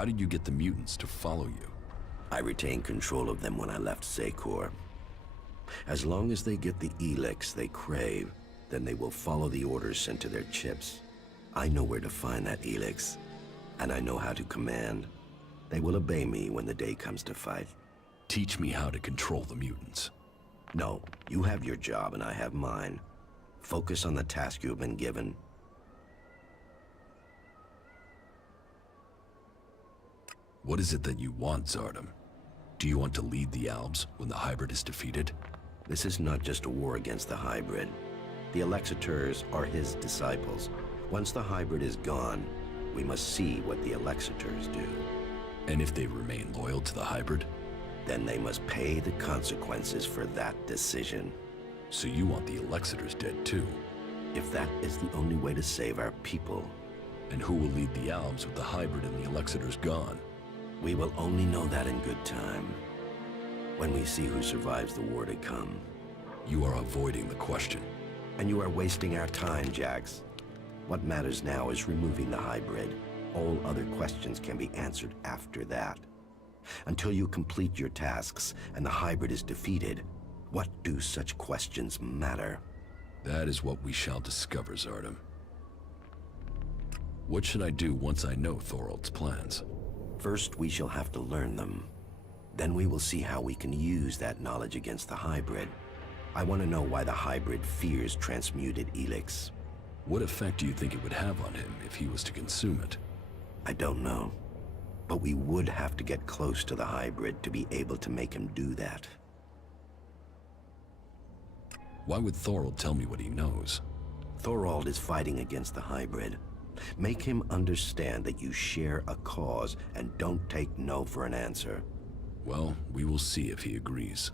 How did you get the mutants to follow you? I retained control of them when I left Secor. As long as they get the Elex they crave, then they will follow the orders sent to their chips. I know where to find that Elex, and I know how to command. They will obey me when the day comes to fight. Teach me how to control the mutants. No, you have your job and I have mine. Focus on the task you have been given. What is it that you want, Zardom? Do you want to lead the Albs when the hybrid is defeated? This is not just a war against the hybrid. The Alexiters are his disciples. Once the hybrid is gone, we must see what the Alexiters do. And if they remain loyal to the hybrid? Then they must pay the consequences for that decision. So you want the Alexiters dead too? If that is the only way to save our people. And who will lead the Albs with the hybrid and the Alexiters gone? We will only know that in good time. When we see who survives the war to come. You are avoiding the question. And you are wasting our time, Jax. What matters now is removing the hybrid. All other questions can be answered after that. Until you complete your tasks and the hybrid is defeated, what do such questions matter? That is what we shall discover, Zardom. What should I do once I know Thorold's plans? First, we shall have to learn them. Then we will see how we can use that knowledge against the hybrid. I want to know why the hybrid fears transmuted Elex. What effect do you think it would have on him if he was to consume it? I don't know. But we would have to get close to the hybrid to be able to make him do that. Why would Thorold tell me what he knows? Thorold is fighting against the hybrid. Make him understand that you share a cause and don't take no for an answer. Well, we will see if he agrees.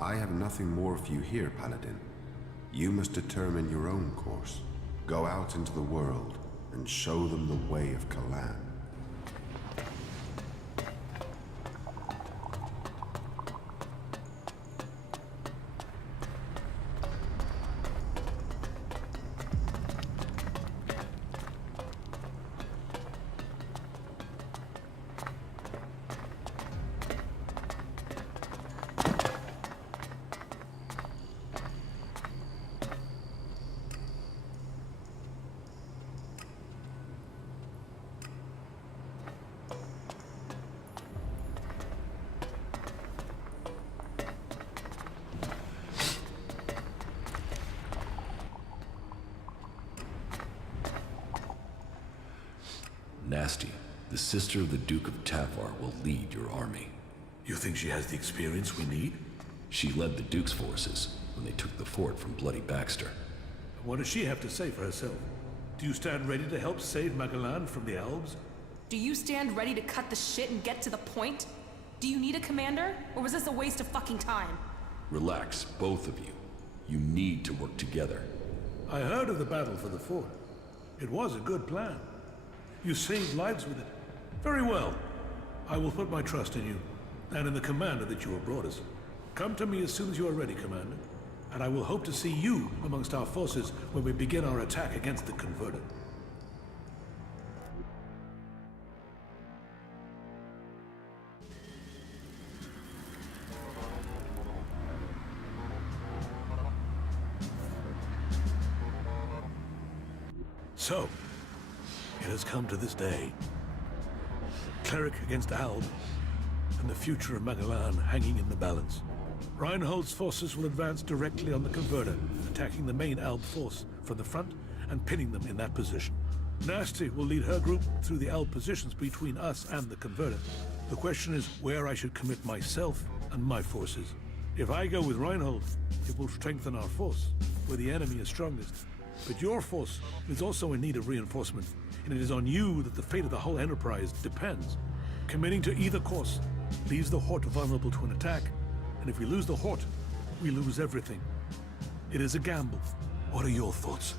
I have nothing more for you here, Paladin. You must determine your own course. Go out into the world and show them the way of Kalan. Nasty, the sister of the Duke of Tavar will lead your army. You think she has the experience we need? She led the Duke's forces when they took the fort from Bloody Baxter. What does she have to say for herself? Do you stand ready to help save Magalan from the Albs? Do you stand ready to cut the shit and get to the point? Do you need a commander, or was this a waste of fucking time? Relax, both of you. You need to work together. I heard of the battle for the fort. It was a good plan. You saved lives with it. Very well. I will put my trust in you, and in the commander that you have brought us. Come to me as soon as you are ready, Commander, and I will hope to see you amongst our forces when we begin our attack against the Converter. So, it has come to this day. Cleric against Alb, and the future of Magalan hanging in the balance. Reinhold's forces will advance directly on the converter, attacking the main Alb force from the front and pinning them in that position. Nasty will lead her group through the Alb positions between us and the converter. The question is where I should commit myself and my forces. If I go with Reinhold, it will strengthen our force, where the enemy is strongest. But your force is also in need of reinforcement, and it is on you that the fate of the whole enterprise depends. Committing to either course leaves the Hort vulnerable to an attack, and if we lose the Hort, we lose everything. It is a gamble. What are your thoughts?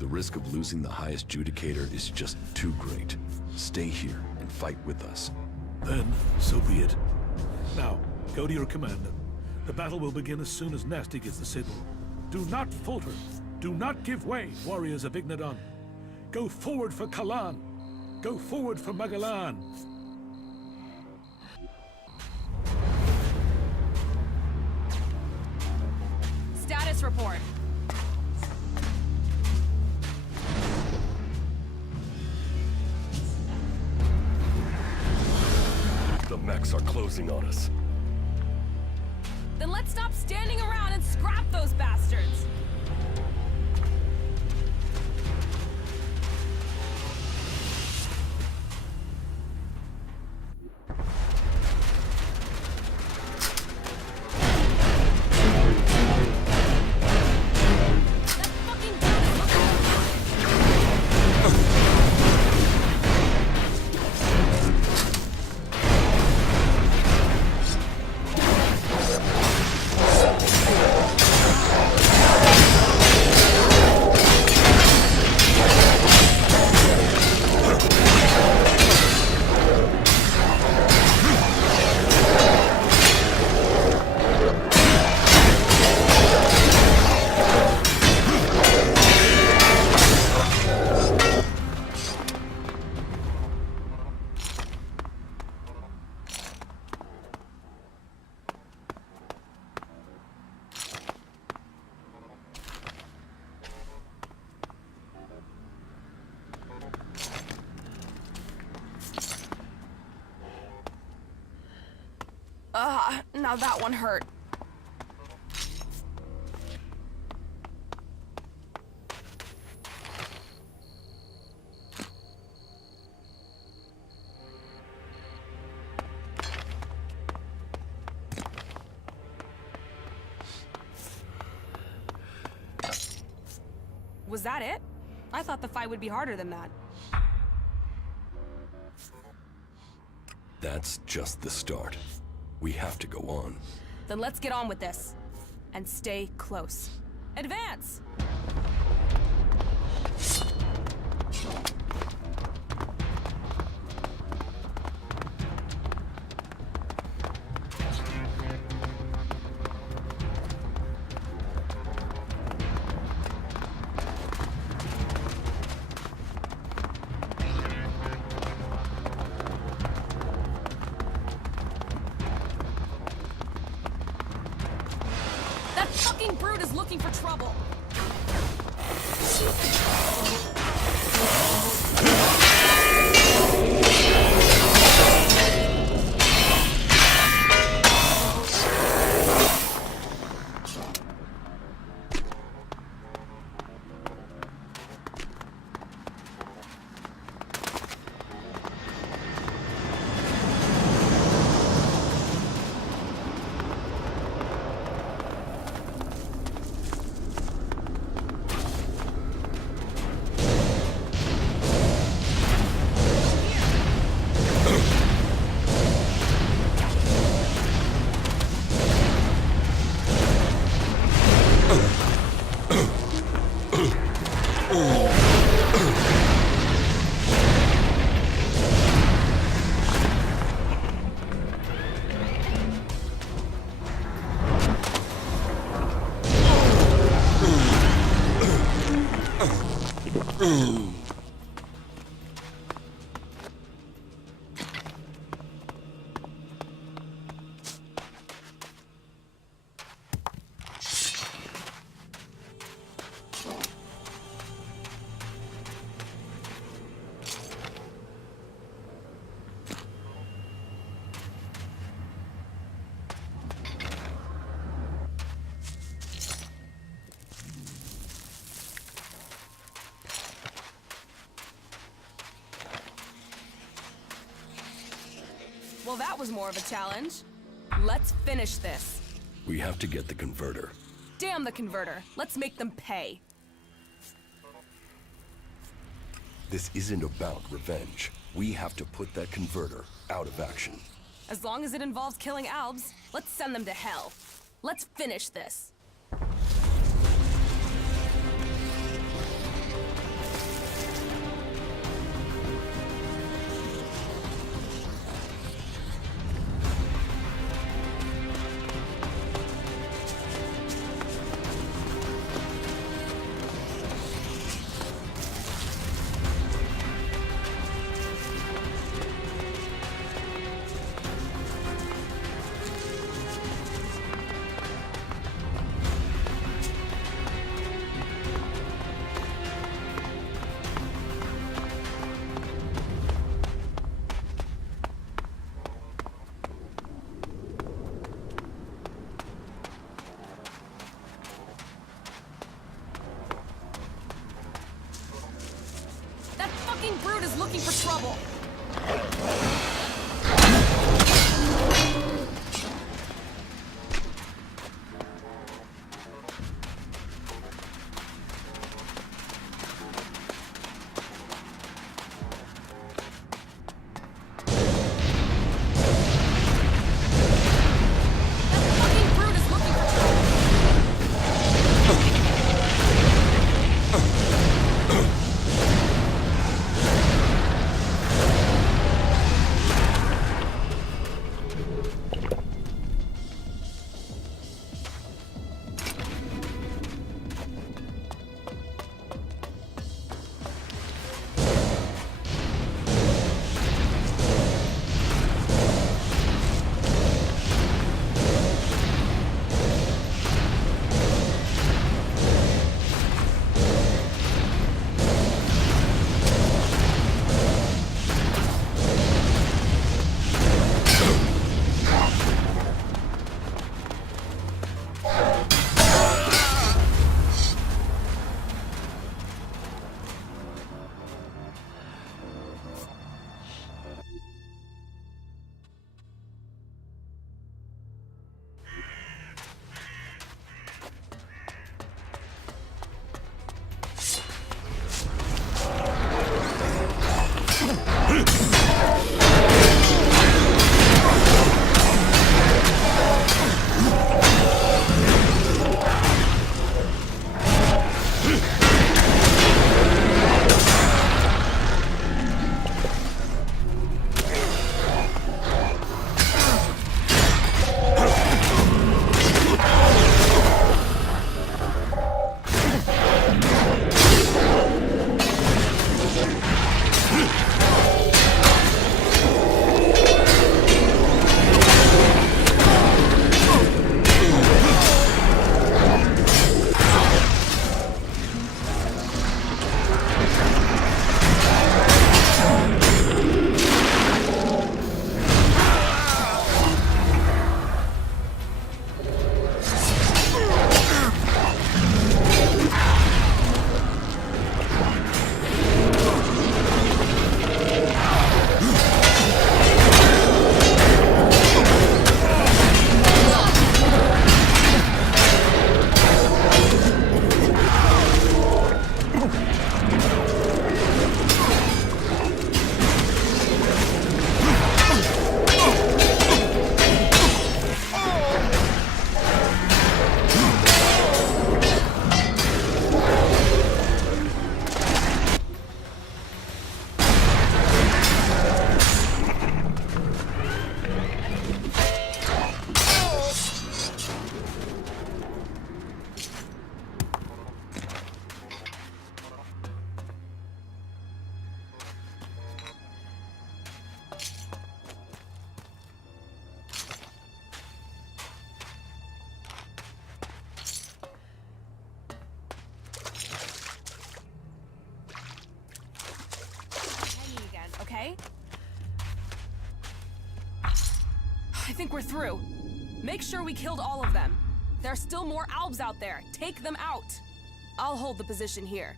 The risk of losing the highest judicator is just too great. Stay here and fight with us. Then, so be it. Now, go to your commander. The battle will begin as soon as Nasty gets the signal. Do not falter. Do not give way, warriors of Ignadan. Go forward for Kalan. Go forward for Magalan. Status report. The mechs are closing on us. Then let's stop standing around and scrap those bastards! Now that one hurt. Was that it? I thought the fight would be harder than that. That's just the start. We have to go on. Then let's get on with this. And stay close. Advance! That fucking brute is looking for trouble! Well, that was more of a challenge. Let's finish this. We have to get the converter. Damn the converter. Let's make them pay. This isn't about revenge. We have to put that converter out of action. As long as it involves killing Albs, let's send them to hell. Let's finish this. Brute is looking for trouble. think we're through. Make sure we killed all of them. There are still more Albs out there. Take them out. I'll hold the position here.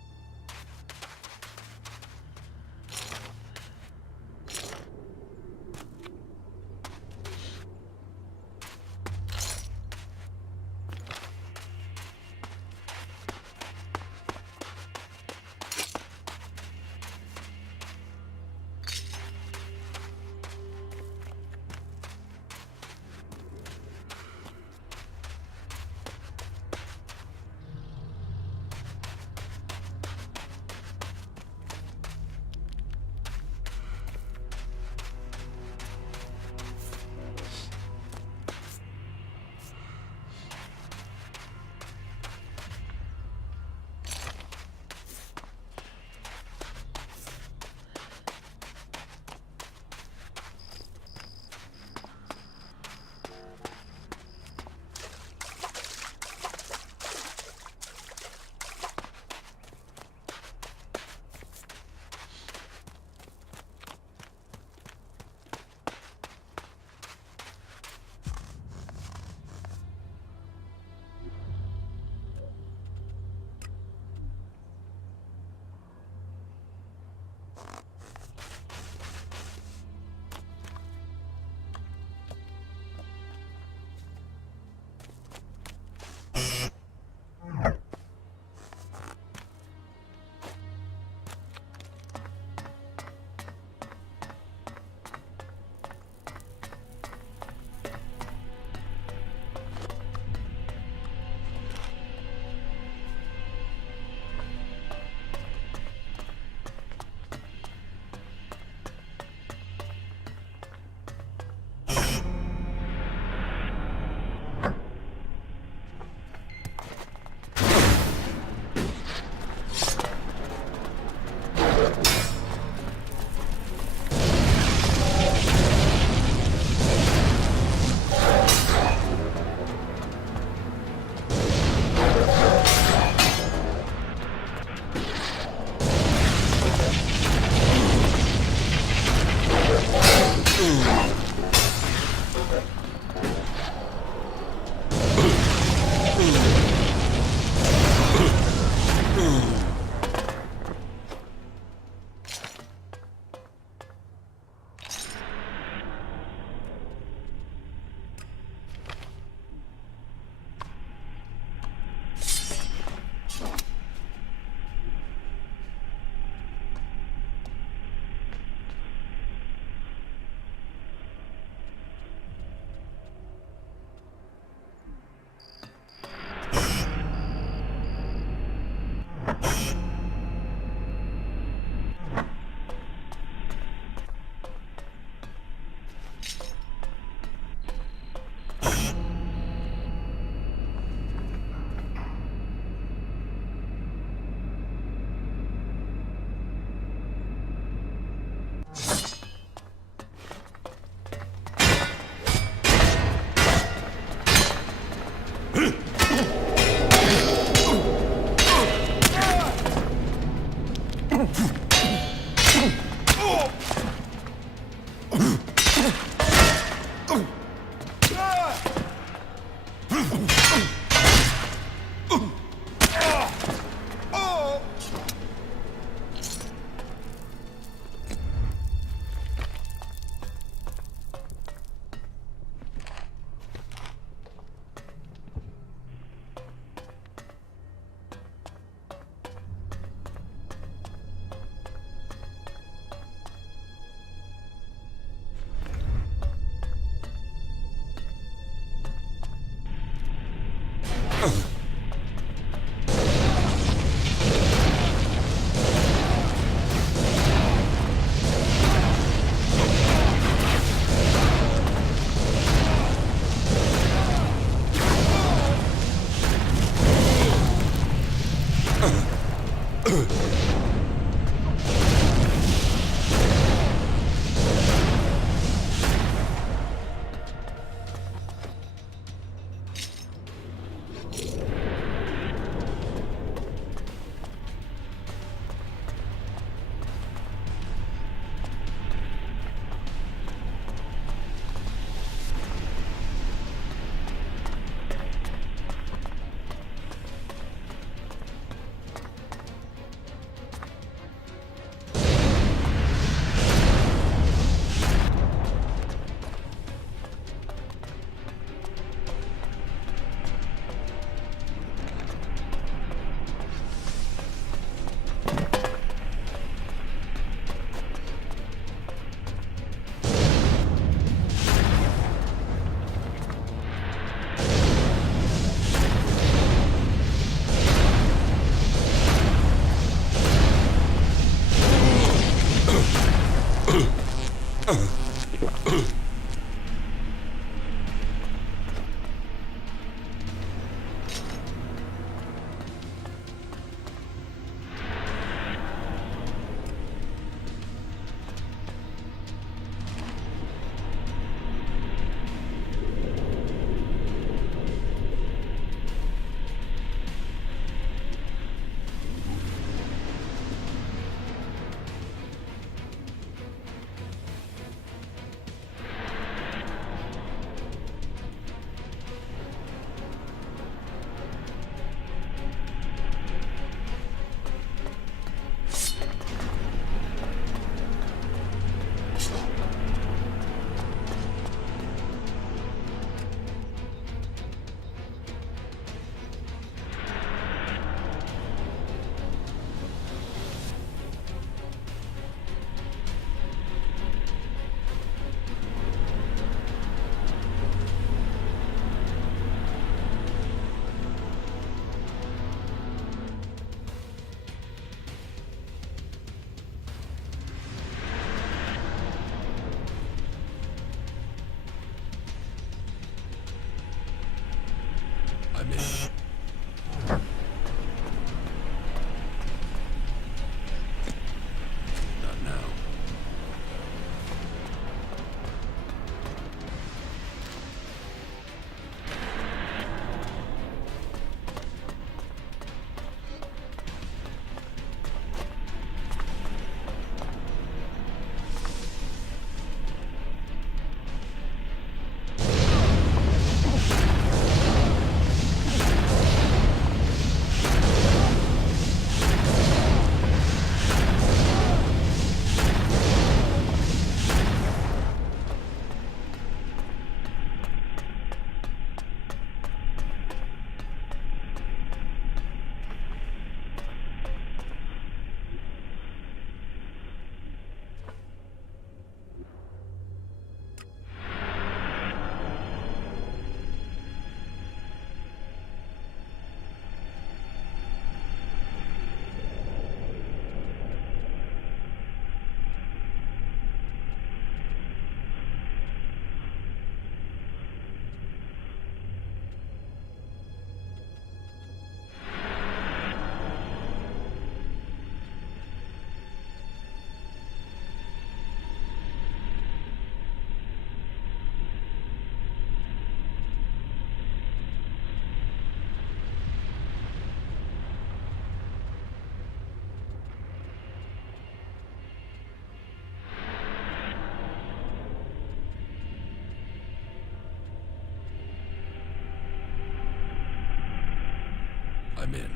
I'm in.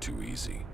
Too easy.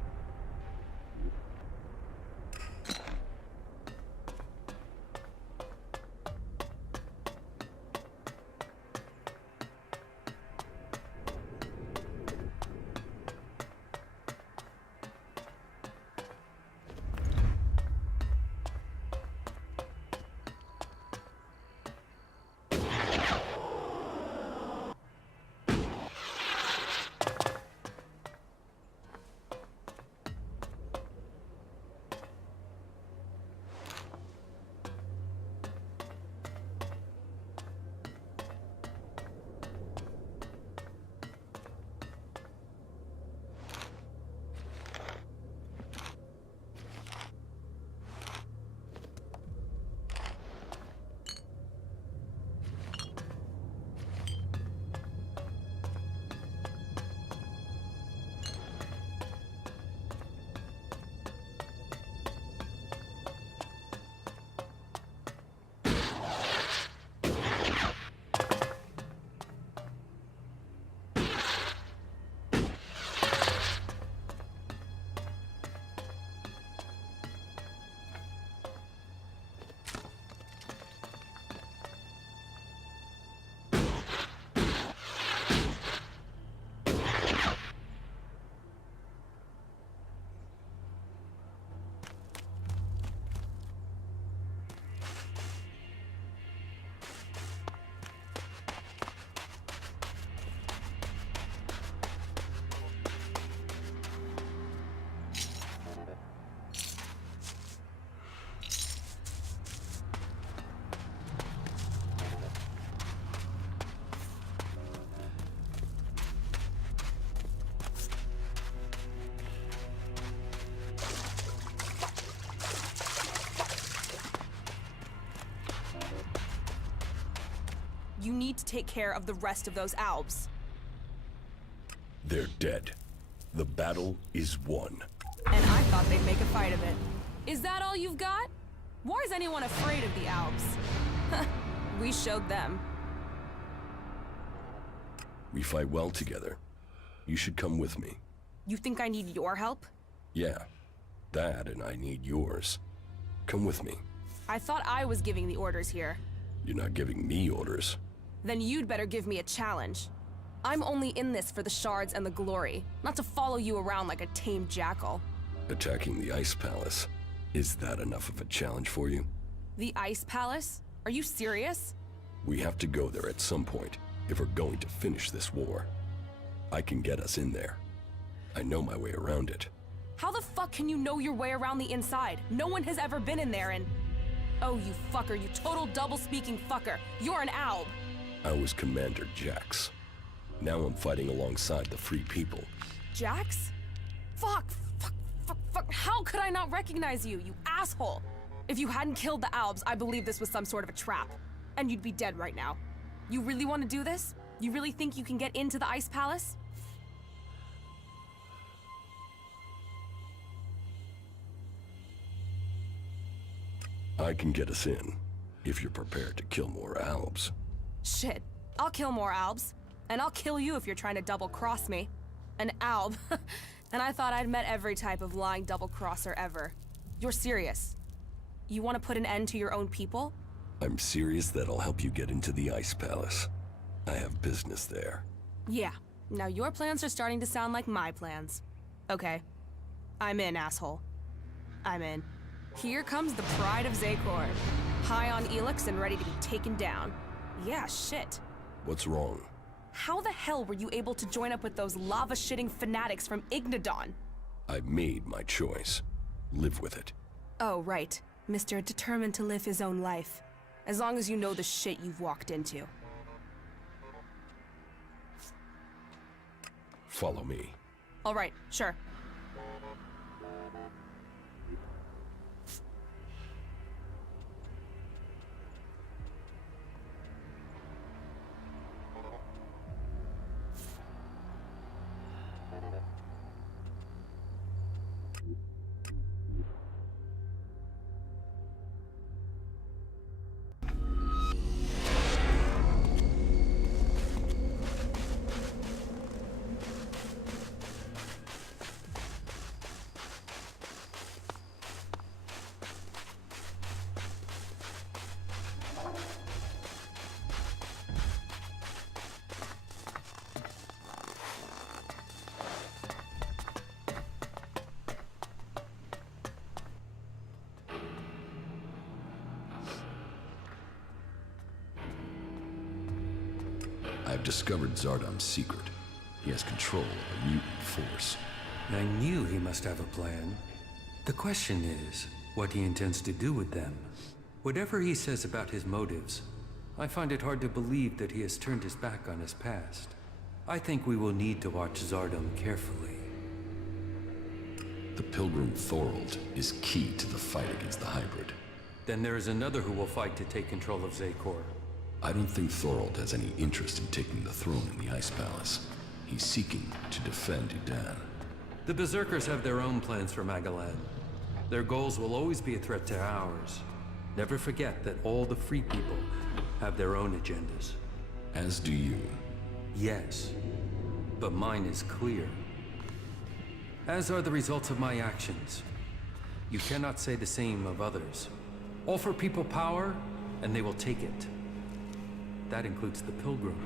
You need to take care of the rest of those albs. They're dead. The battle is won. And I thought they'd make a fight of it. Is that all you've got? Why is anyone afraid of the albs? We showed them. We fight well together. You should come with me. You think I need your help? Yeah, that and I need yours. Come with me. I thought I was giving the orders here. You're not giving me orders. Then you'd better give me a challenge. I'm only in this for the shards and the glory, not to follow you around like a tame jackal. Attacking the Ice Palace. Is that enough of a challenge for you? The Ice Palace? Are you serious? We have to go there at some point if we're going to finish this war. I can get us in there. I know my way around it. How the fuck can you know your way around the inside? No one has ever been in there and... Oh, you fucker, you total double-speaking fucker. You're an alb. I was Commander Jax. Now I'm fighting alongside the free people. Jax? Fuck. How could I not recognize you, you asshole? If you hadn't killed the Albs, I believe this was some sort of a trap. And you'd be dead right now. You really want to do this? You really think you can get into the Ice Palace? I can get us in, if you're prepared to kill more Albs. Shit, I'll kill more Albs. And I'll kill you if you're trying to double-cross me. An Alb. And I thought I'd met every type of lying double-crosser ever. You're serious? You want to put an end to your own people? I'm serious that I'll help you get into the Ice Palace. I have business there. Yeah. Now your plans are starting to sound like my plans. Okay. I'm in, asshole. I'm in. Here comes the pride of Zakor. High on Elex and ready to be taken down. Yeah, shit. What's wrong? How the hell were you able to join up with those lava-shitting fanatics from Ignadan? I made my choice. Live with it. Oh, right. Mr. Determined to live his own life. As long as you know the shit you've walked into. Follow me. All right, sure. I've discovered Zardom's secret. He has control of a mutant force. I knew he must have a plan. The question is, what he intends to do with them. Whatever he says about his motives, I find it hard to believe that he has turned his back on his past. I think we will need to watch Zardom carefully. The Pilgrim Thorold is key to the fight against the hybrid. Then there is another who will fight to take control of Zakor. I don't think Thorold has any interest in taking the throne in the Ice Palace. He's seeking to defend Idan. The Berserkers have their own plans for Magalan. Their goals will always be a threat to ours. Never forget that all the free people have their own agendas. As do you. Yes, but mine is clear. As are the results of my actions. You cannot say the same of others. Offer people power, and they will take it. That includes the Pilgrim.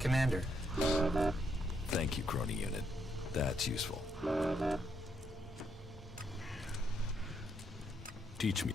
Commander. Thank you, Crony Unit. That's useful. Teach me.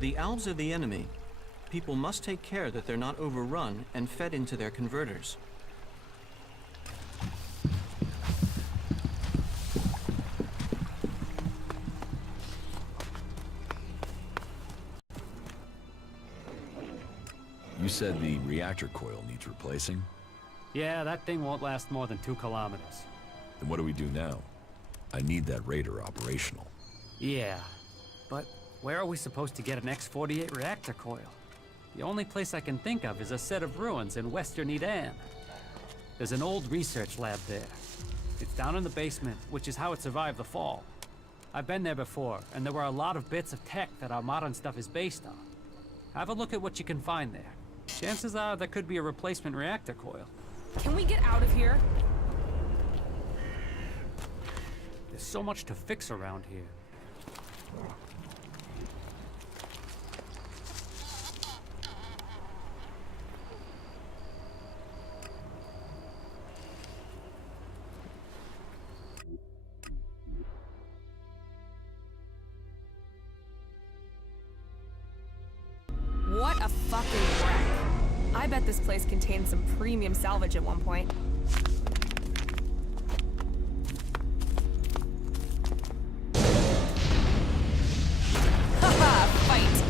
The Alps are the enemy. People must take care that they're not overrun and fed into their converters. You said the reactor coil needs replacing? Yeah, that thing won't last more than 2 kilometers. Then what do we do now? I need that Raider operational. Yeah, but where are we supposed to get an X-48 reactor coil? The only place I can think of is a set of ruins in western Eden. There's an old research lab there. It's down in the basement, which is how it survived the fall. I've been there before, and there were a lot of bits of tech that our modern stuff is based on. Have a look at what you can find there. Chances are there could be a replacement reactor coil. Can we get out of here? There's so much to fix around here. What a fucking wreck. I bet this place contained some premium salvage at one point. Haha, fight!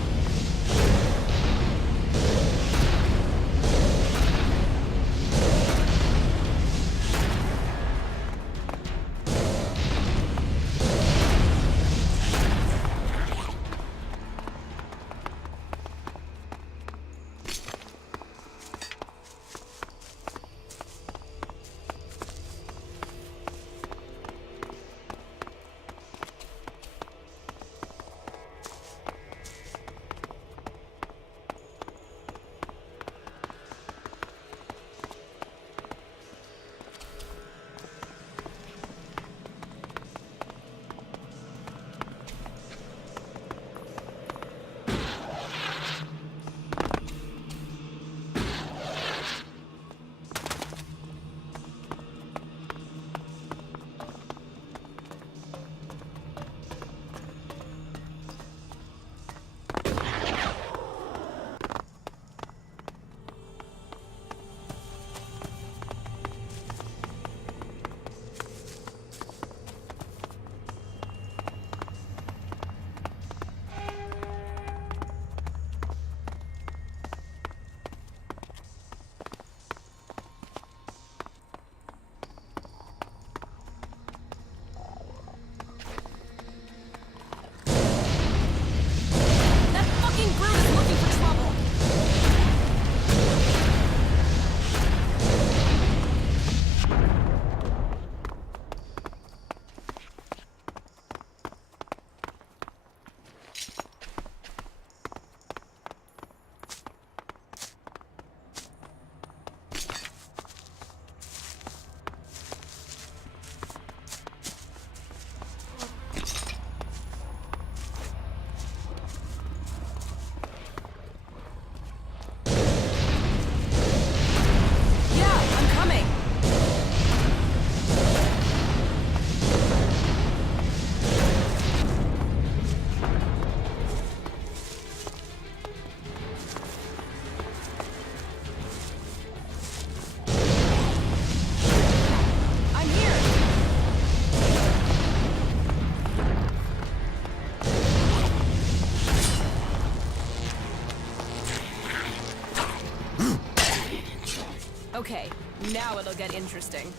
Okay, now it'll get interesting.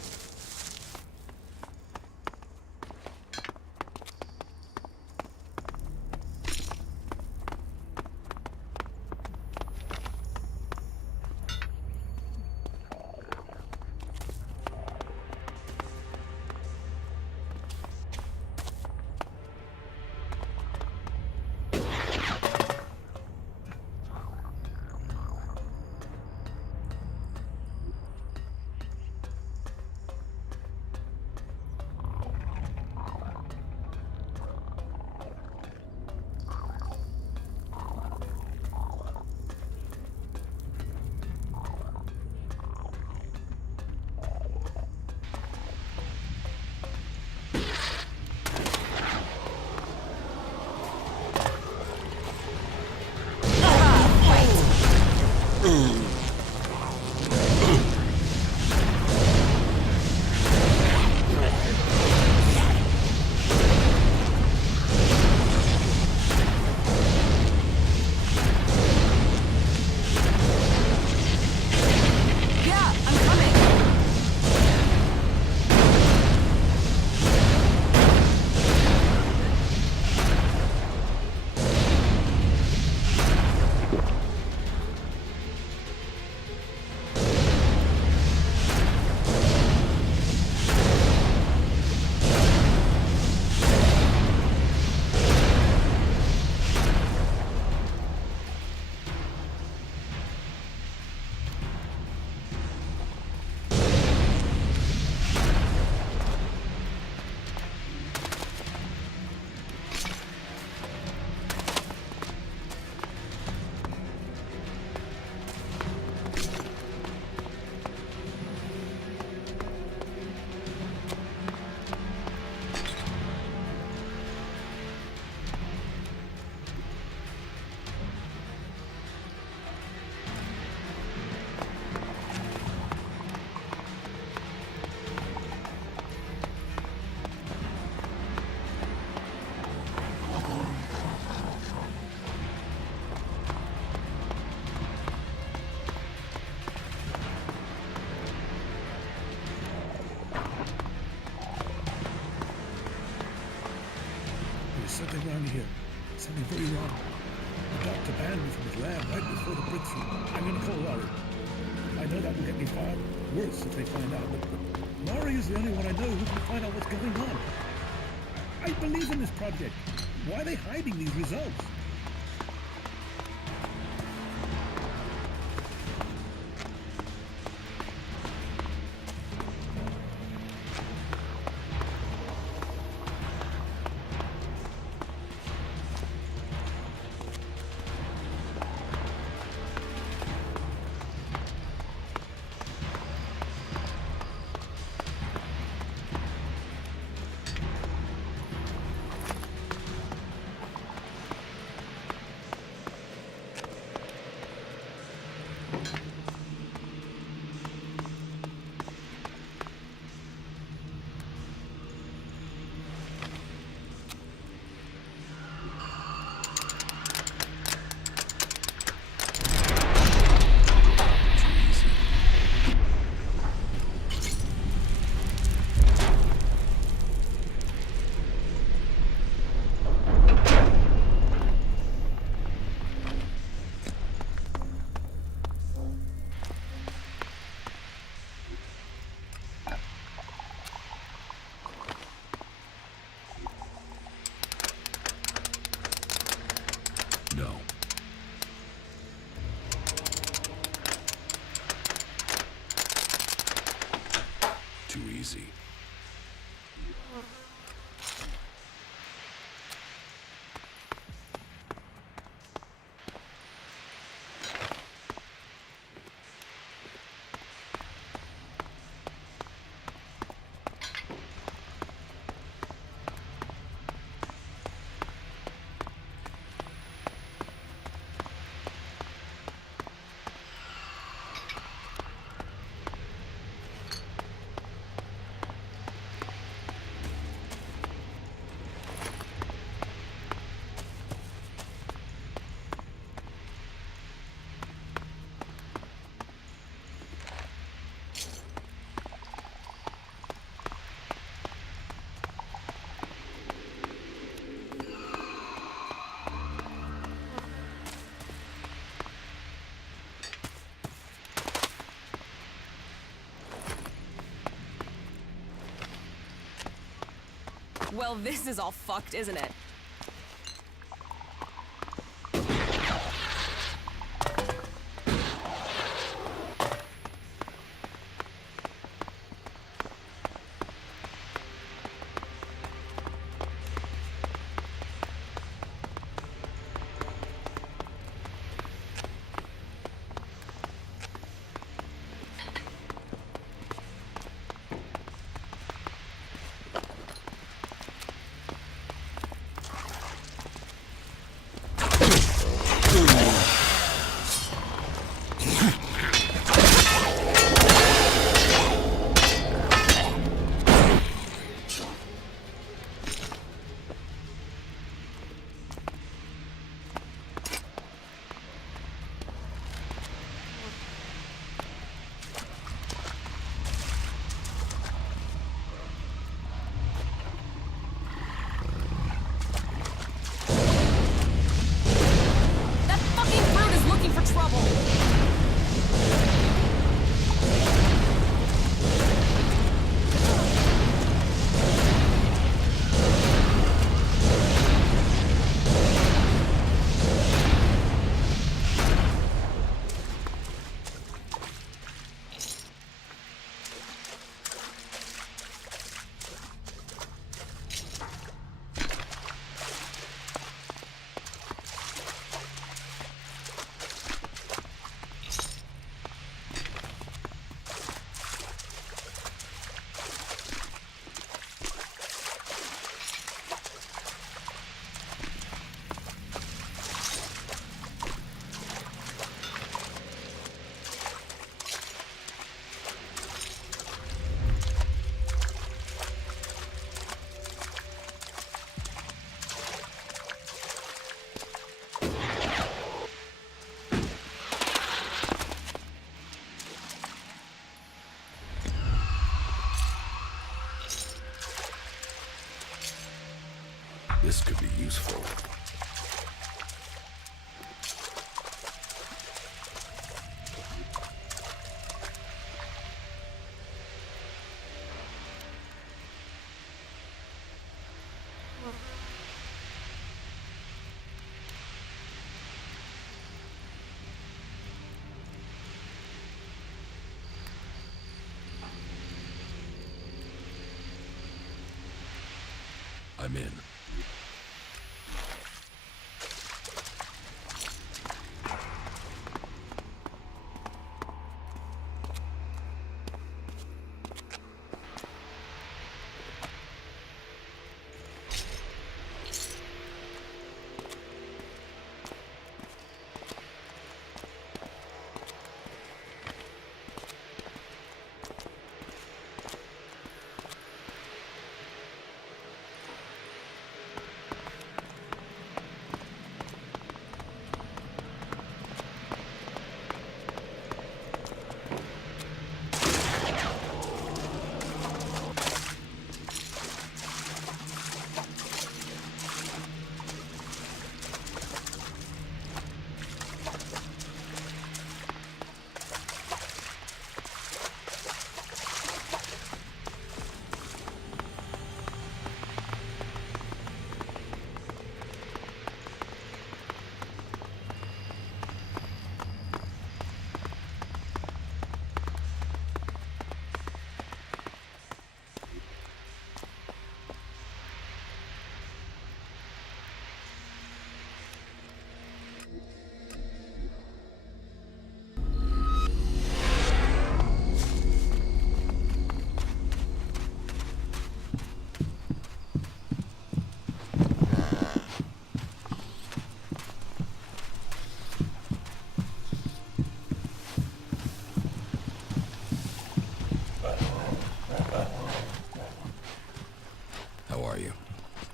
something very wrong. The doctor banned me from his lab right before the breakthrough. I'm gonna call Laurie. I know that will get me far worse if they find out, but Laurie is the only one I know who can find out what's going on. I believe in this project. Why are they hiding these results? No. Too easy. Well, this is all fucked, isn't it? This could be useful. I'm in.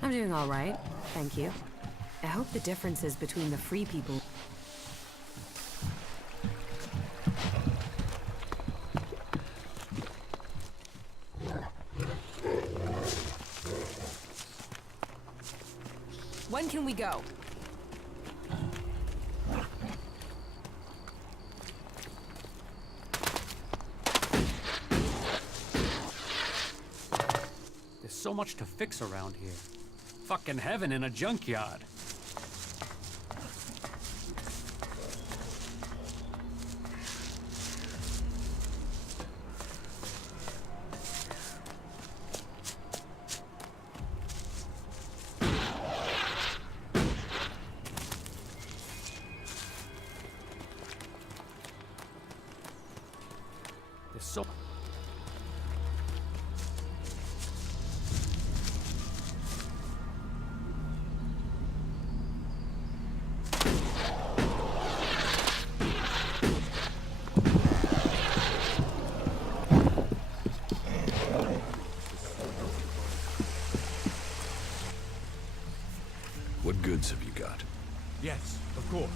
I'm doing all right, thank you. I hope the differences between the free people... When can we go? There's so much to fix around here. Fucking heaven in a junkyard. There's so... What goods have you got? Yes, of course.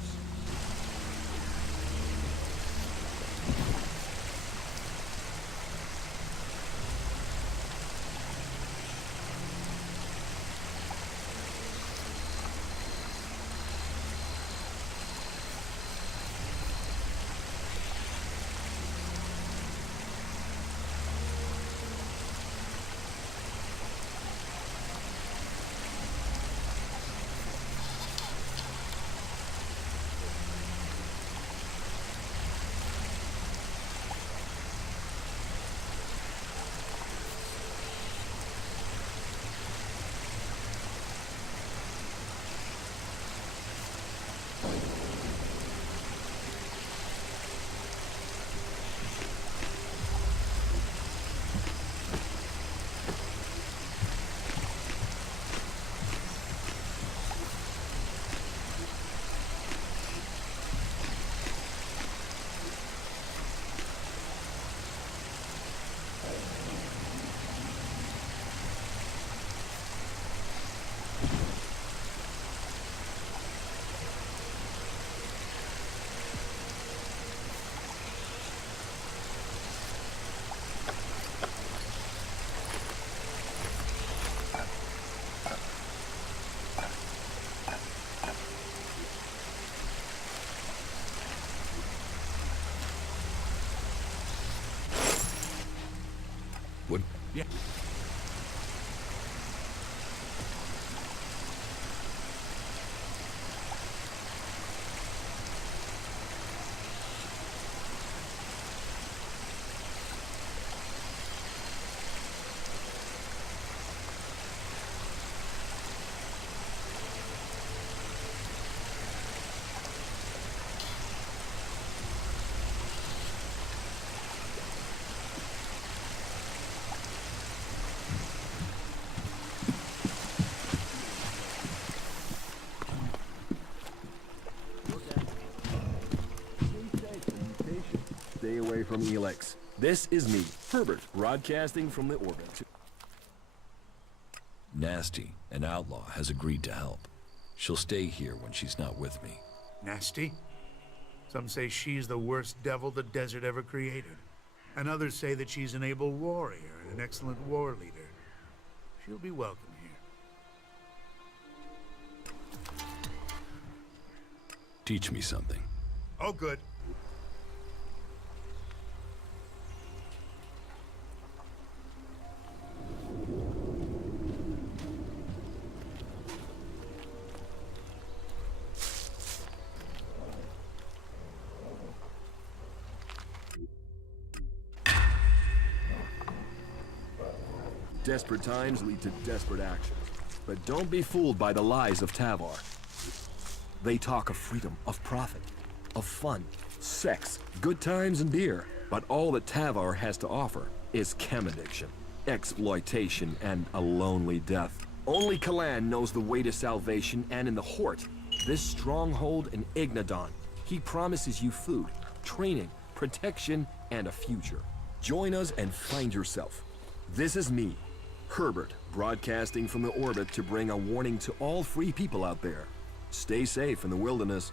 What? Yeah. stay away from Elex. This is me, Herbert, broadcasting from the orbit. Nasty, an outlaw, has agreed to help. She'll stay here when she's not with me. Nasty? Some say she's the worst devil the desert ever created. And others say that she's an able warrior and an excellent war leader. She'll be welcome here. Teach me something. Oh, good. Desperate times lead to desperate actions. But don't be fooled by the lies of Tavar. They talk of freedom, of profit, of fun, sex, good times and beer. But all that Tavar has to offer is chem addiction, exploitation, and a lonely death. Only Kalan knows the way to salvation, and in the Hort, this stronghold in Ignadan, he promises you food, training, protection, and a future. Join us and find yourself. This is me, Herbert, broadcasting from the orbit to bring a warning to all free people out there. Stay safe in the wilderness.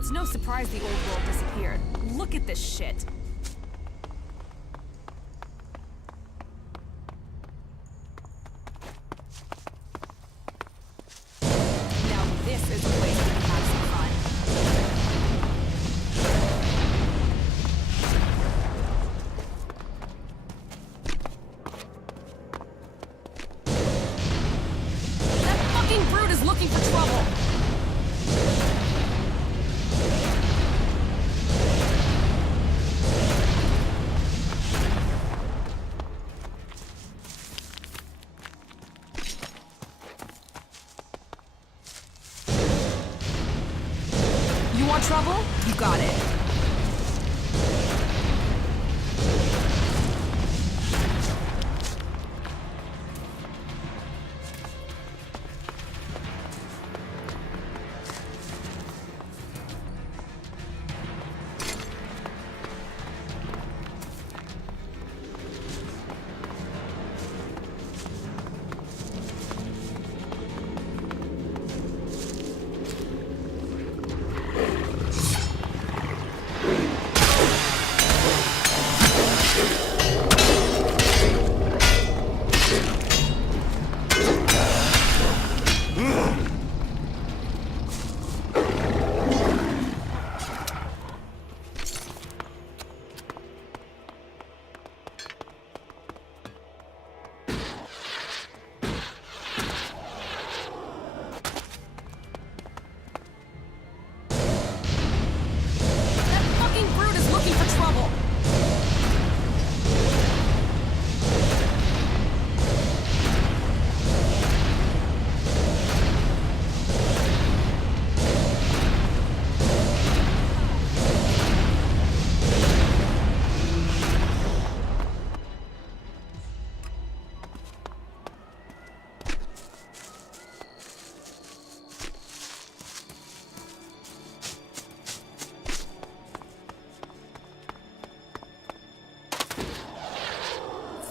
It's no surprise the old world disappeared. Look at this shit. Now this is a place we can have some fun. That fucking brute is looking for trouble! You want trouble? You got it.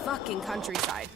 Fucking countryside.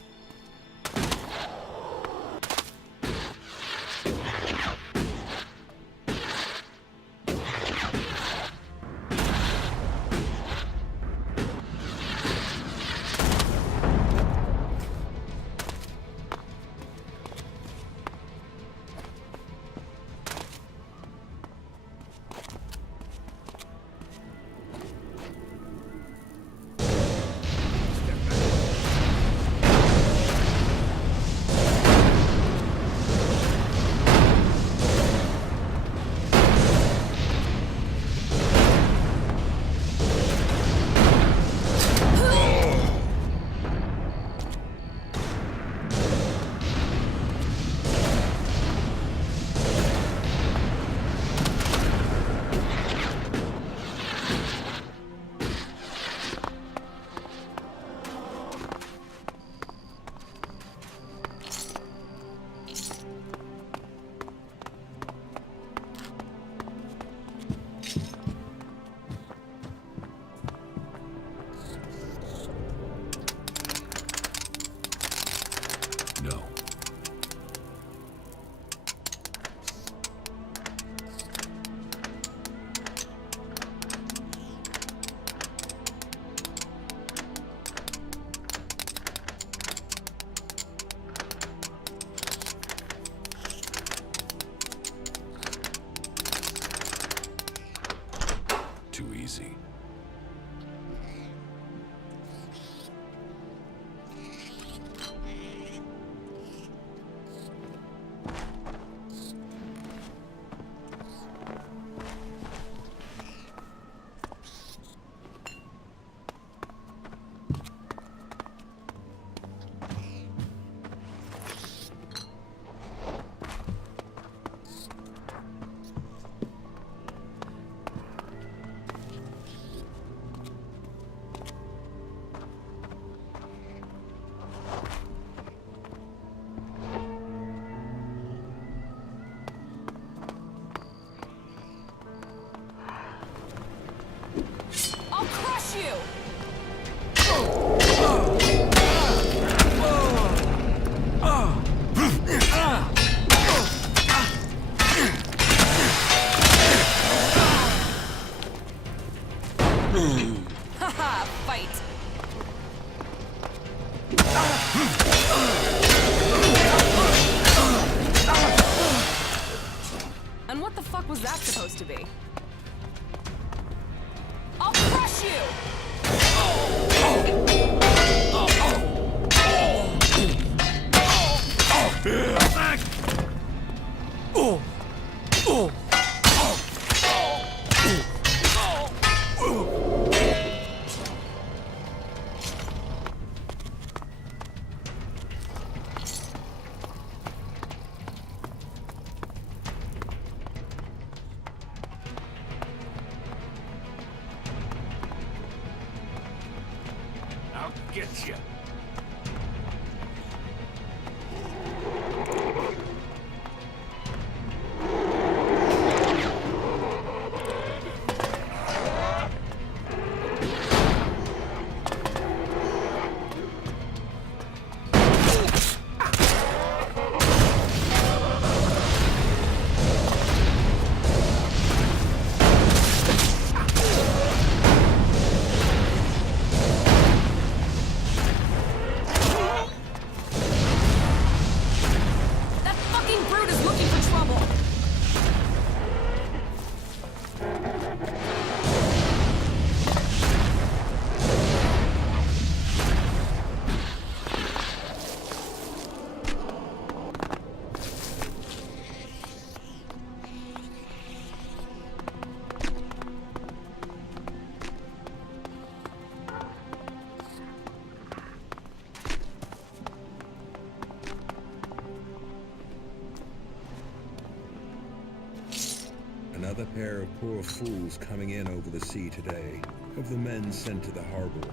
another pair of poor fools coming in over the sea today. Of the men sent to the harbor,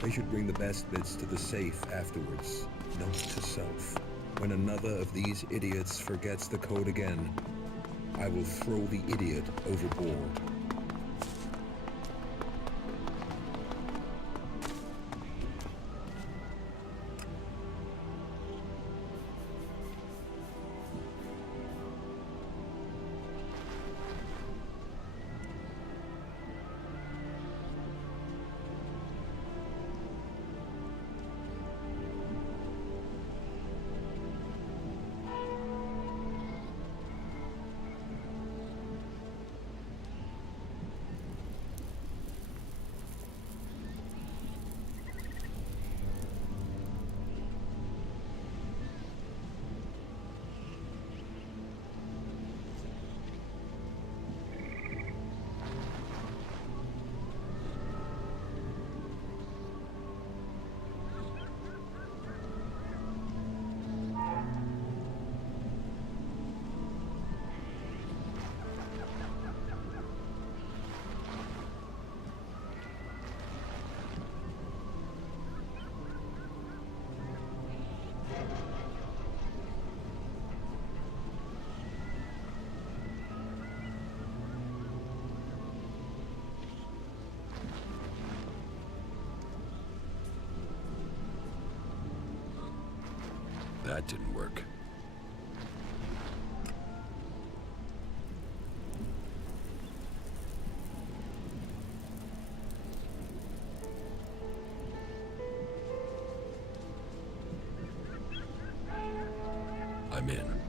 they should bring the best bits to the safe afterwards. Note to self. When another of these idiots forgets the code again, I will throw the idiot overboard. That didn't work. I'm in.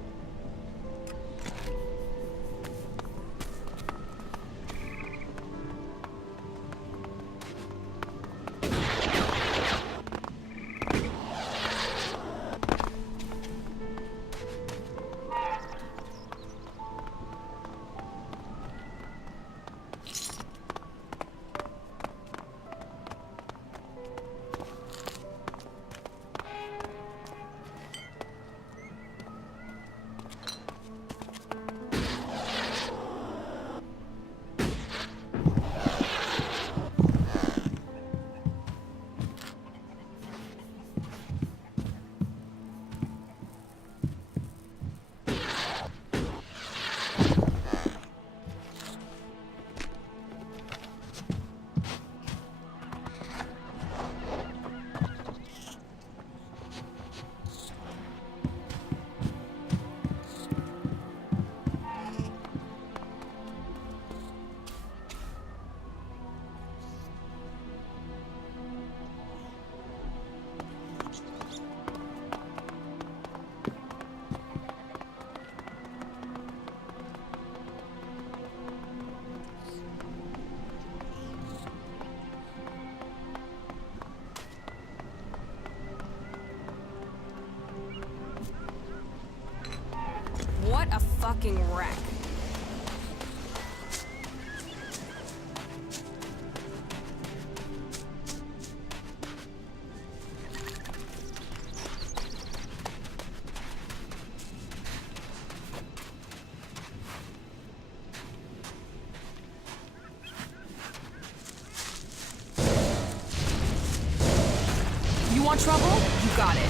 What a fucking wreck. You want trouble? You got it.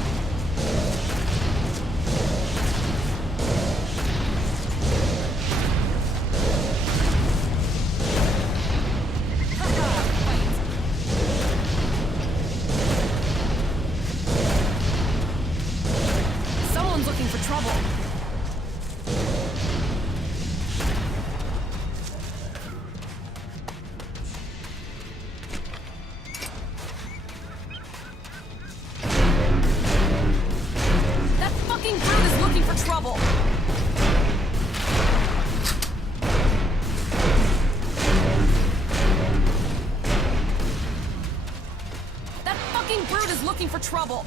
Trouble.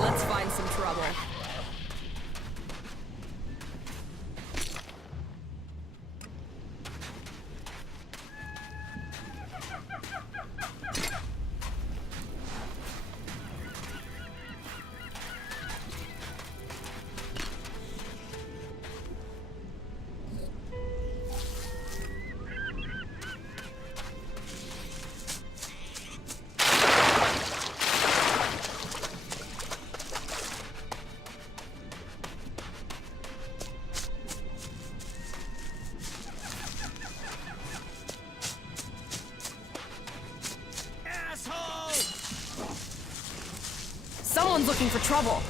Let's find some trouble. Someone's looking for trouble.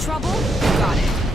Trouble? Got it.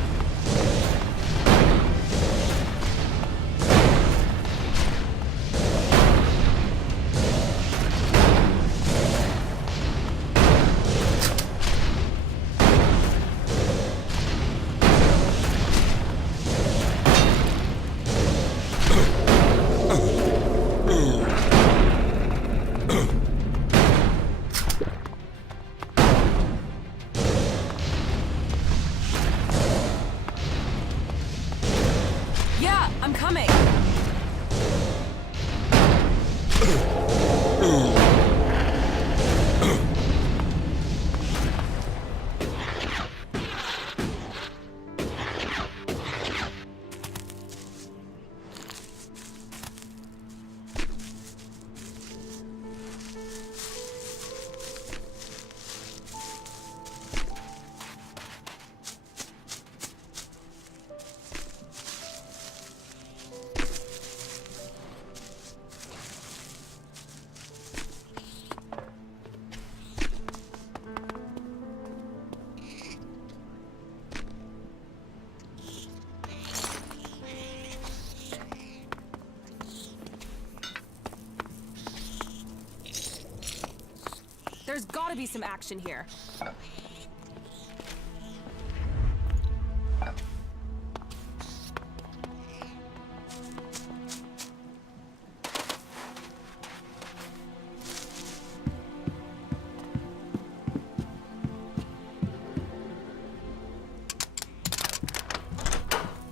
There's gotta be some action here.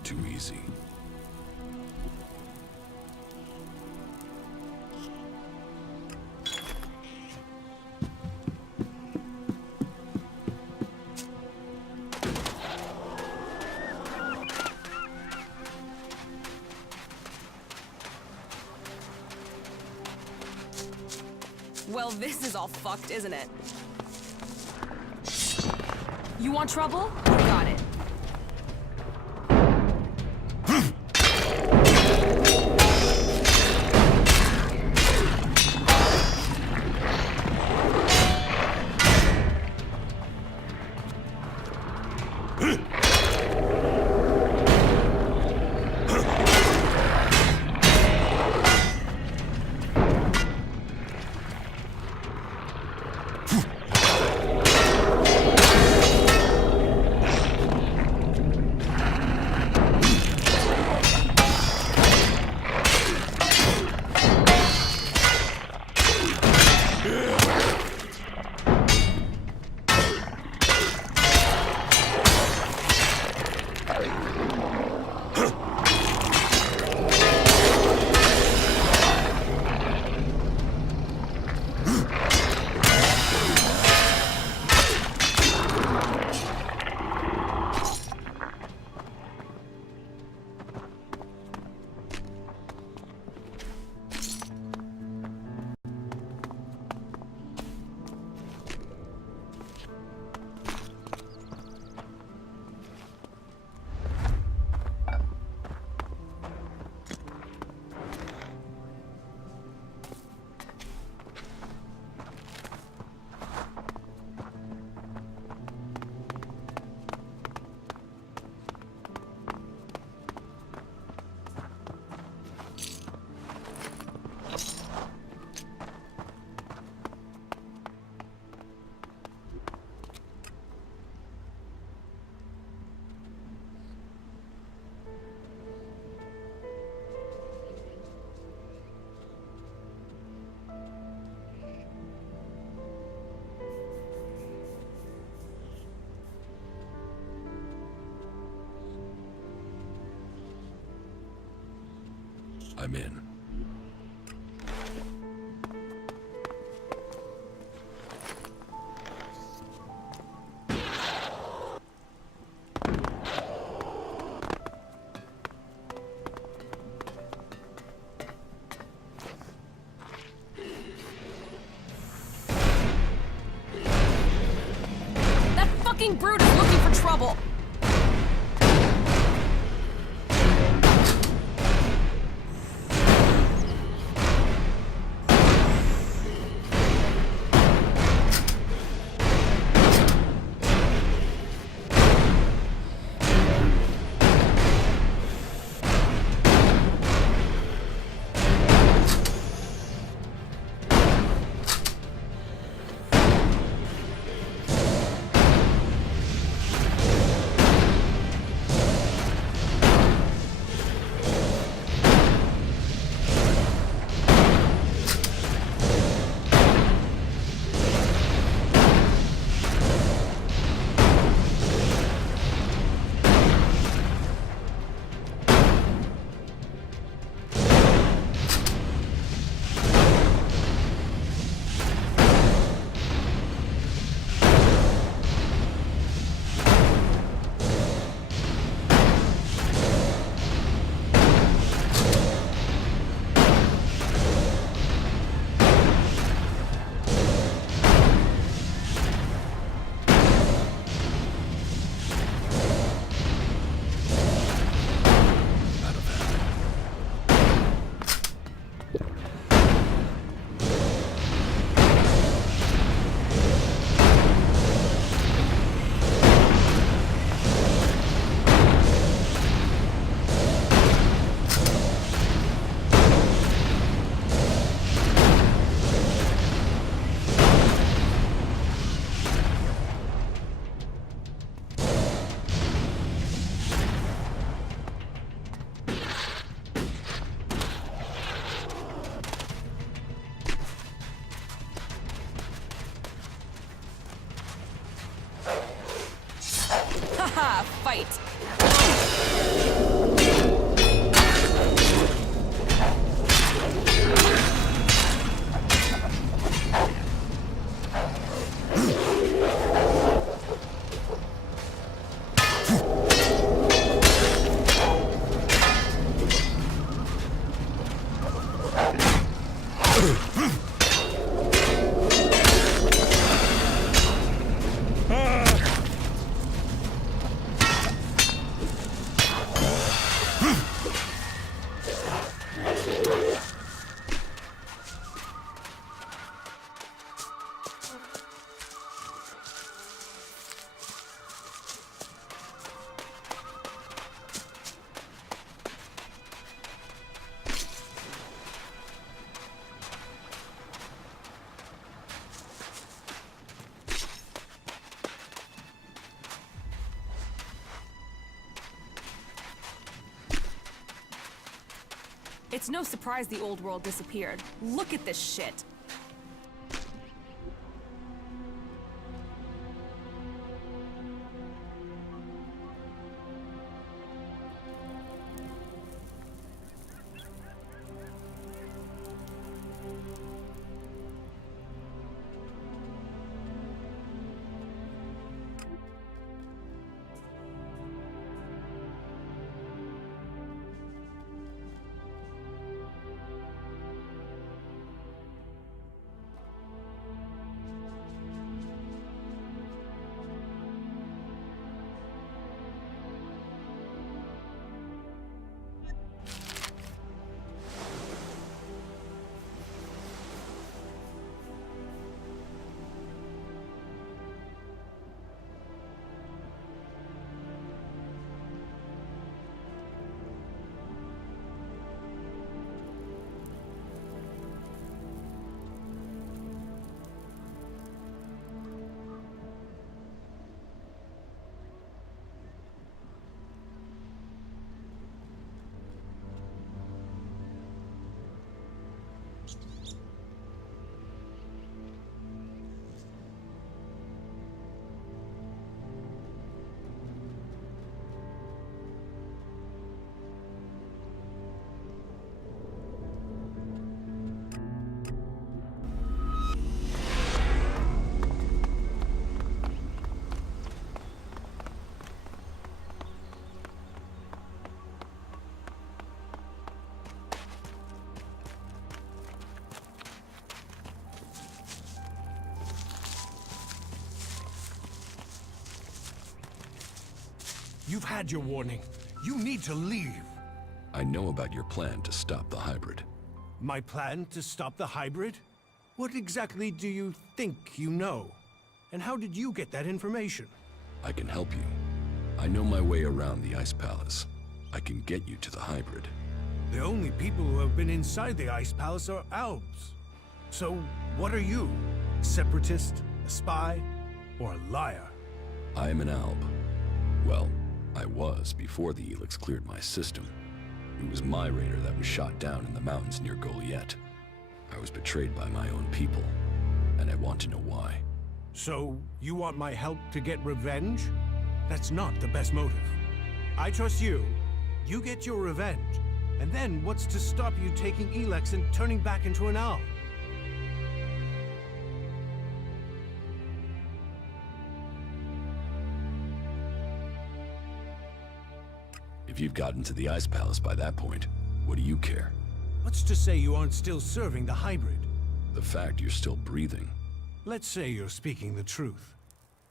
Too easy. This is all fucked, isn't it? You want trouble? You got it. I'm in. That fucking brute is looking for trouble! Fight! It's no surprise the old world disappeared. Look at this shit. You've had your warning. You need to leave. I know about your plan to stop the hybrid. My plan to stop the hybrid? What exactly do you think you know? And how did you get that information? I can help you. I know my way around the Ice Palace. I can get you to the hybrid. The only people who have been inside the Ice Palace are Albs. So, what are you? A separatist? A spy? Or a liar? I am an Alb. Well, I was before the Elex cleared my system. It was my raider that was shot down in the mountains near Goliath. I was betrayed by my own people, and I want to know why. So, you want my help to get revenge? That's not the best motive. I trust you. You get your revenge. And then what's to stop you taking Elex and turning back into an owl? If you've gotten to the Ice Palace by that point, what do you care? What's to say you aren't still serving the hybrid? The fact you're still breathing. Let's say you're speaking the truth.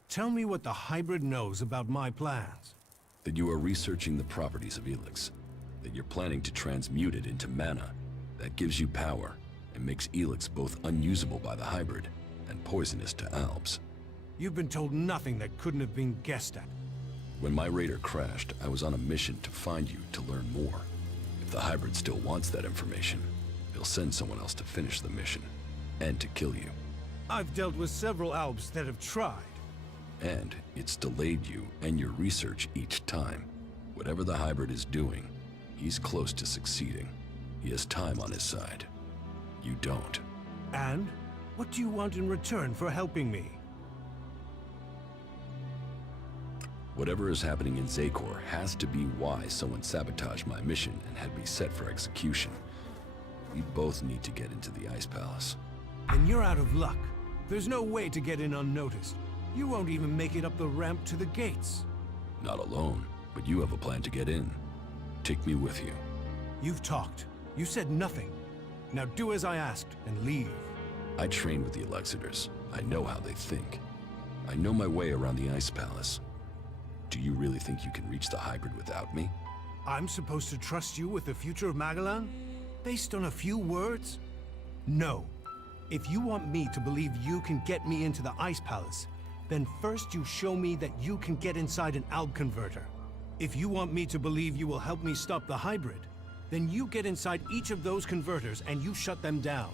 Tell me what the hybrid knows about my plans. That you are researching the properties of Elex. That you're planning to transmute it into mana. That gives you power, and makes Elex both unusable by the hybrid, and poisonous to Albs. You've been told nothing that couldn't have been guessed at. When my raider crashed, I was on a mission to find you to learn more. If the hybrid still wants that information, they'll send someone else to finish the mission, and to kill you. I've dealt with several Albs that have tried. And it's delayed you and your research each time. Whatever the hybrid is doing, he's close to succeeding. He has time on his side. You don't. And? What do you want in return for helping me? Whatever is happening in Zakor has to be why someone sabotaged my mission and had me set for execution. We both need to get into the Ice Palace. Then you're out of luck. There's no way to get in unnoticed. You won't even make it up the ramp to the gates. Not alone, but you have a plan to get in. Take me with you. You've talked. You said nothing. Now do as I asked and leave. I trained with the Elexitors. I know how they think. I know my way around the Ice Palace. Do you really think you can reach the hybrid without me? I'm supposed to trust you with the future of Magalan? Based on a few words? No. If you want me to believe you can get me into the Ice Palace, then first you show me that you can get inside an Alb converter. If you want me to believe you will help me stop the hybrid, then you get inside each of those converters and you shut them down.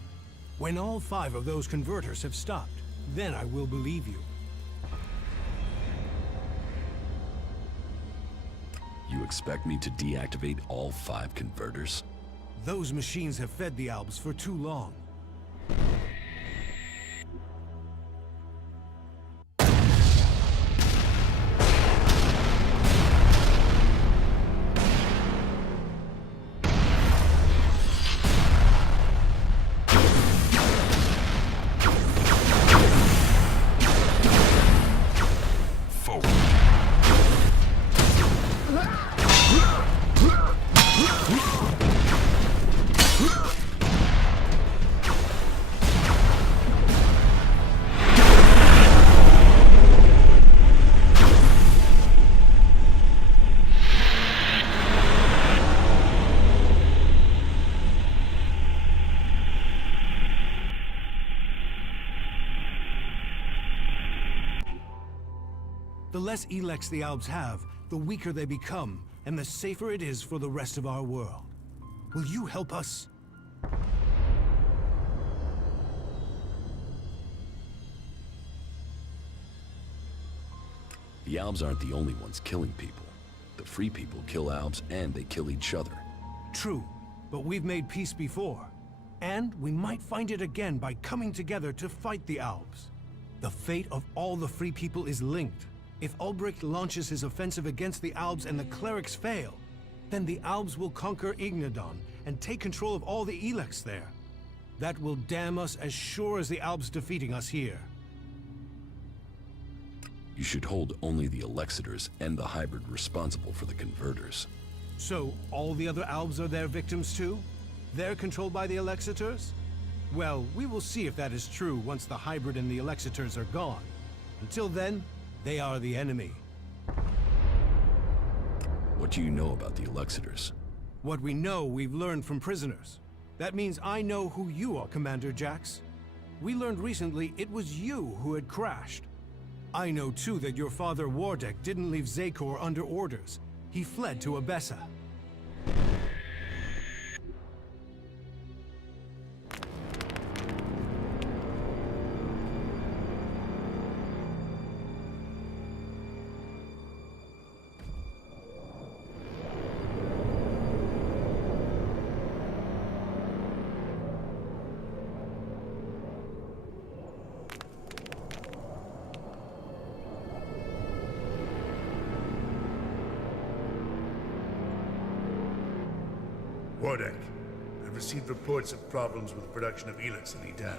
When all 5 of those converters have stopped, then I will believe you. You expect me to deactivate all 5 converters? Those machines have fed the Albs for too long. The less Elex the Albs have, the weaker they become, and the safer it is for the rest of our world. Will you help us? The Albs aren't the only ones killing people. The free people kill Albs and they kill each other. True, but we've made peace before. And we might find it again by coming together to fight the Albs. The fate of all the free people is linked. If Ulbricht launches his offensive against the Albs and the clerics fail, then the Albs will conquer Ignadan and take control of all the Elex there. That will damn us as sure as the Albs defeating us here. You should hold only the Elexitors and the hybrid responsible for the converters. So, all the other Albs are their victims too? They're controlled by the Elexitors? Well, we will see if that is true once the hybrid and the Elexitors are gone. Until then, they are the enemy. What do you know about the Elexitors? What we know, we've learned from prisoners. That means I know who you are, Commander Jax. We learned recently it was you who had crashed. I know too that your father Wardek didn't leave Zakor under orders. He fled to Abessa. Wardek, I've received reports of problems with the production of Elex in Idem.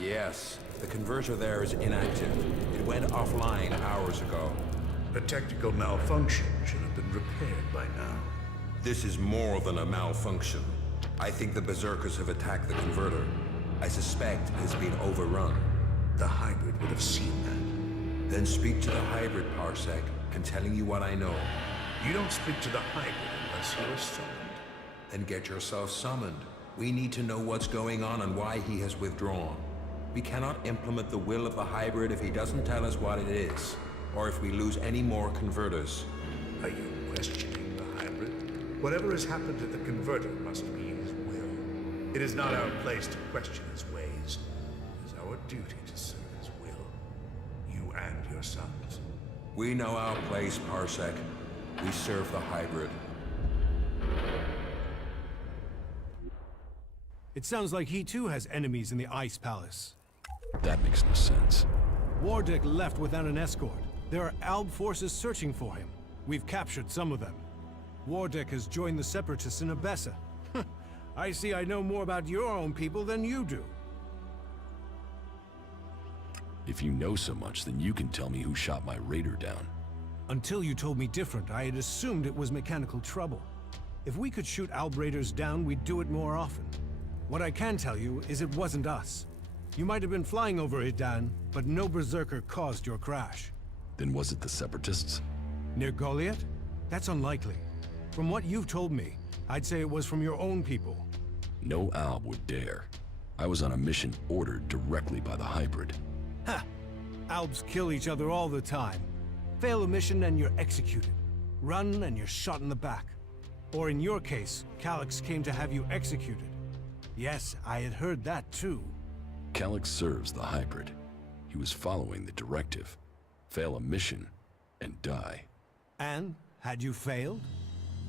Yes, the converter there is inactive. It went offline hours ago. A technical malfunction should have been repaired by now. This is more than a malfunction. I think the Berserkers have attacked the converter. I suspect it has been overrun. The hybrid would have seen that. Then speak to the hybrid, Parsec. I'm telling you what I know. You don't speak to the hybrid unless you are summoned. Then get yourself summoned. We need to know what's going on and why he has withdrawn. We cannot implement the will of the hybrid if he doesn't tell us what it is, or if we lose any more converters. Are you questioning the hybrid? Whatever has happened to the converter must be his will. It is not our place to question his ways. It is our duty to serve his will. You and your sons. We know our place, Parsec. We serve the hybrid. It sounds like he too has enemies in the Ice Palace. That makes no sense. Wardek left without an escort. There are Alb forces searching for him. We've captured some of them. Wardek has joined the Separatists in Abessa. I see I know more about your own people than you do. If you know so much, then you can tell me who shot my raider down. Until you told me different, I had assumed it was mechanical trouble. If we could shoot Alb raiders down, we'd do it more often. What I can tell you is it wasn't us. You might have been flying over Idan, but no Berserker caused your crash. Then was it the Separatists? Near Goliath? That's unlikely. From what you've told me, I'd say it was from your own people. No Alb would dare. I was on a mission ordered directly by the hybrid. Ha! Albs kill each other all the time. Fail a mission and you're executed. Run and you're shot in the back. Or in your case, Calyx came to have you executed. Yes, I had heard that too. Calyx serves the hybrid. He was following the directive. Fail a mission and die. And, had you failed?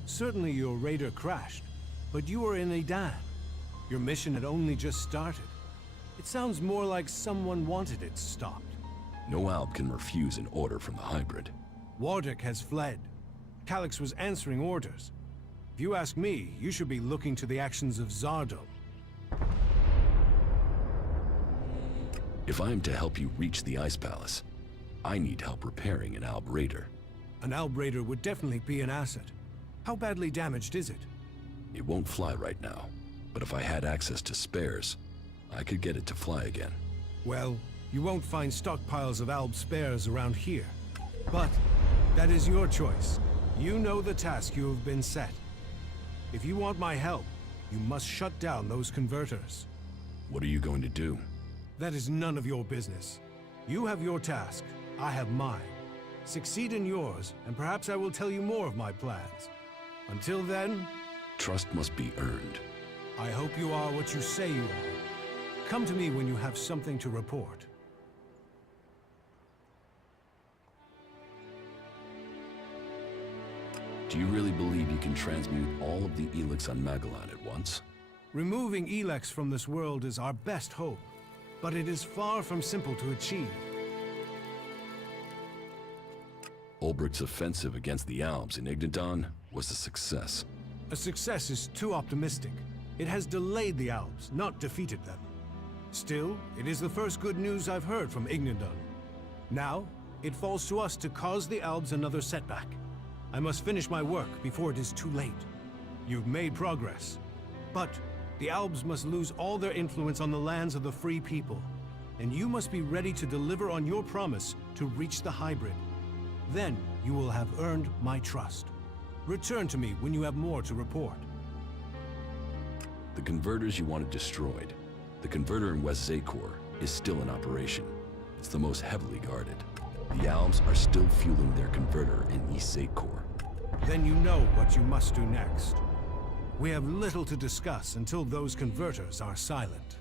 Certainly your raider crashed, but you were in Edan. Your mission had only just started. It sounds more like someone wanted it stopped. No Alb can refuse an order from the hybrid. Wardick has fled. Calyx was answering orders. If you ask me, you should be looking to the actions of Zardomom. If I am to help you reach the Ice Palace, I need help repairing an Alb Raider. An Alb Raider would definitely be an asset. How badly damaged is it? It won't fly right now, but if I had access to spares, I could get it to fly again. Well, you won't find stockpiles of Alb spares around here. But that is your choice. You know the task you have been set. If you want my help, you must shut down those converters. What are you going to do? That is none of your business. You have your task, I have mine. Succeed in yours, and perhaps I will tell you more of my plans. Until then... Trust must be earned. I hope you are what you say you are. Come to me when you have something to report. Do you really believe you can transmute all of the Elex on Magellan at once? Removing Elex from this world is our best hope, but it is far from simple to achieve. Ulbricht's offensive against the Alps in Ignadan was a success. A success is too optimistic. It has delayed the Alps, not defeated them. Still, it is the first good news I've heard from Ignadan. Now, it falls to us to cause the Alps another setback. I must finish my work before it is too late. You've made progress, but the Alps must lose all their influence on the lands of the free people, and you must be ready to deliver on your promise to reach the hybrid. Then you will have earned my trust. Return to me when you have more to report. The converters you wanted destroyed. The converter in West Zakor is still in operation. It's the most heavily guarded. The Alps are still fueling their converter in East Zakor. Then you know what you must do next. We have little to discuss until those converters are silent.